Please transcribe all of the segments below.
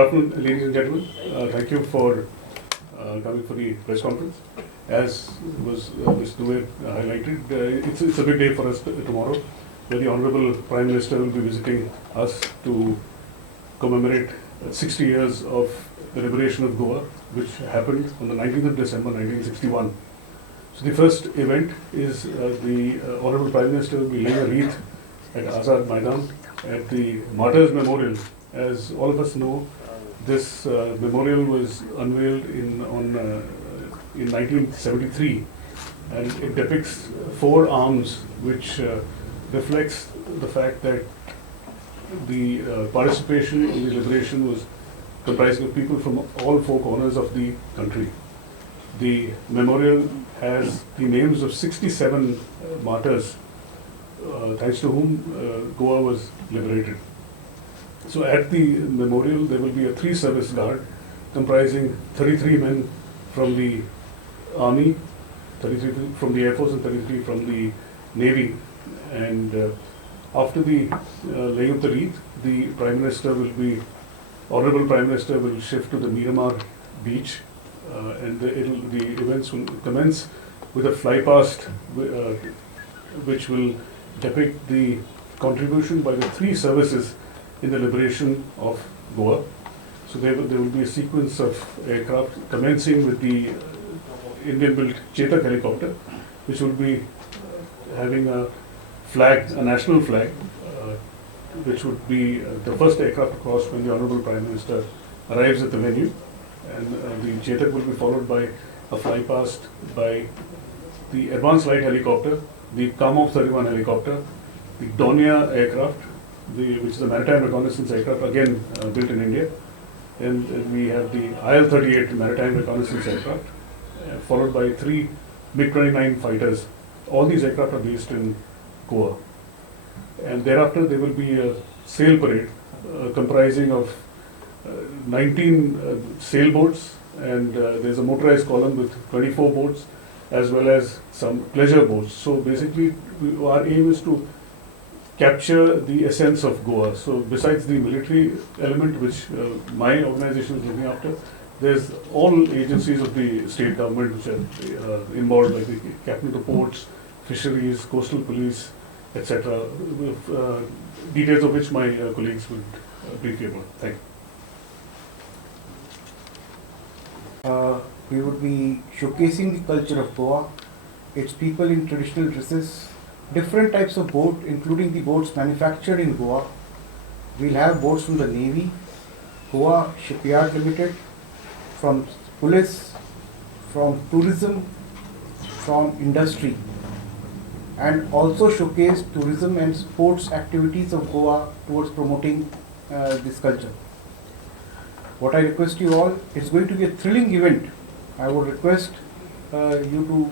Good afternoon, ladies and gentlemen. Thank you for coming for the press conference. As was Mr. Dubey highlighted, it's a big day for us tomorrow, where the Honorable Prime Minister will be visiting us to commemorate 60 years of the liberation of Goa, which happened on the 19th of December 1961. So the first event is the Honorable Prime Minister will be laying a wreath at Azad Maidan at the Martyrs Memorial. As all of us know, this memorial was unveiled in 1973, and it depicts four arms, which reflects the fact that the participation in the liberation was comprising of people from all four corners of the country. The memorial has the names of 67 martyrs, thanks to whom Goa was liberated. So at the memorial, there will be a three-service guard comprising 33 men from the Army, 33 from the Air Force, and 33 from the Navy. And after the laying of the wreath, the Prime Minister will be, Honorable Prime Minister will shift to the Miramar beach, and the events will commence with a flypast, which will depict the contribution by the three services in the liberation of Goa. So there will be a sequence of aircraft commencing with the Indian-built Chetak helicopter, which will be having a flag, a national flag, which would be the first aircraft to cross when the Honorable Prime Minister arrives at the venue. And the Chetak will be followed by a flypast by the Advanced Light Helicopter, the Kamov 31 helicopter, the Donia aircraft, which is a maritime reconnaissance aircraft, again built in India. And we have the IL-38 maritime reconnaissance aircraft, followed by three MiG-29 fighters. All these aircraft are based in Goa. And thereafter there will be a sail parade comprising of 19 sailboats, and there's a motorized column with 24 boats, as well as some pleasure boats. So basically our aim is to capture the essence of Goa. So besides the military element, which my organization is looking after, there's all agencies of the state government which are involved, like the Captain of Ports, Fisheries, Coastal Police, etc. Details of which my colleagues would brief you about. Thank you. We would be showcasing the culture of Goa, its people in traditional dresses, different types of boat, including the boats manufactured in Goa. We'll have boats from the Navy, Goa Shipyard Limited, from police, from tourism, from industry, and also showcase tourism and sports activities of Goa towards promoting this culture. What I request you all, it's going to be a thrilling event. I would request you to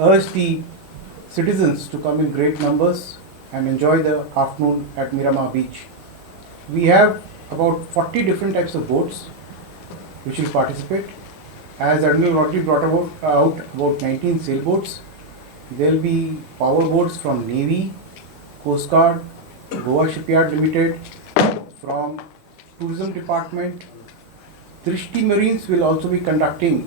urge the citizens to come in great numbers and enjoy the afternoon at Miramar Beach. We have about 40 different types of boats which will participate. As Admiral Rodri brought out about 19 sailboats. There will be power boats from Navy, Coast Guard, Goa Shipyard Limited, from Tourism Department. Drishti Marines will also be conducting